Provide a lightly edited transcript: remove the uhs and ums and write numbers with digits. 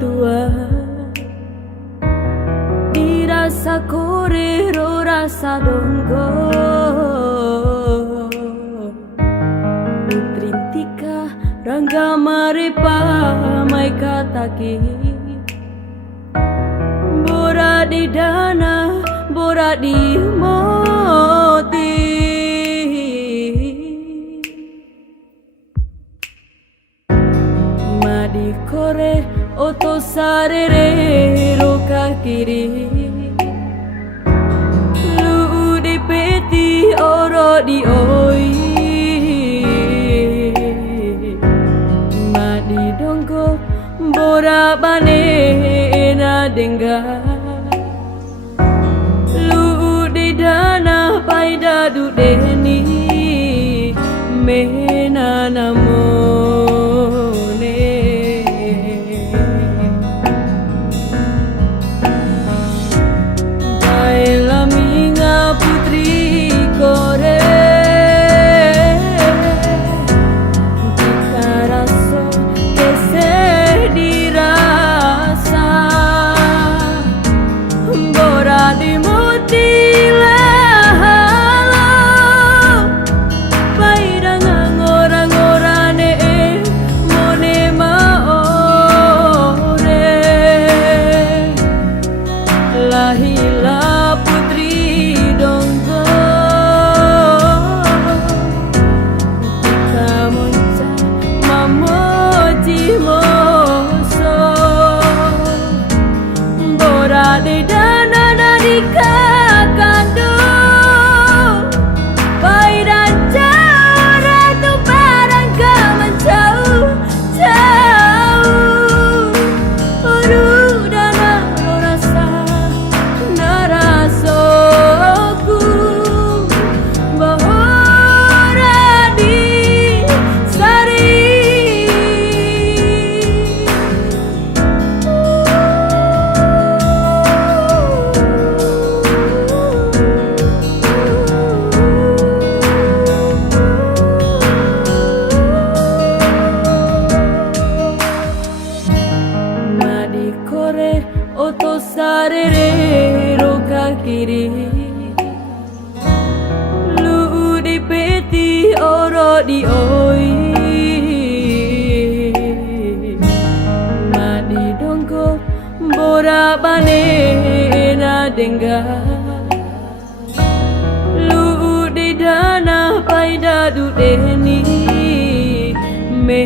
tua dirasa korero rasa donggo Putrintika rangga marepa mai kataki bora di dana bora di moti madi kore oto sarere roka kiri lu di peti oro di oi madi donggo bora bane na dengga lu di dana paida du deni mena namone Daela minga putri kore kita raso kese dirasa bora di Lahila putri donggo kita monca mamoji moso bora di dana dari kakando pai dan cara tu barang kaman jauh jauh aduh dana lo rasa oto sarere roka kiri lu di peti oro di oi madi donggo bora bane na dengga lu di dana paida du deni me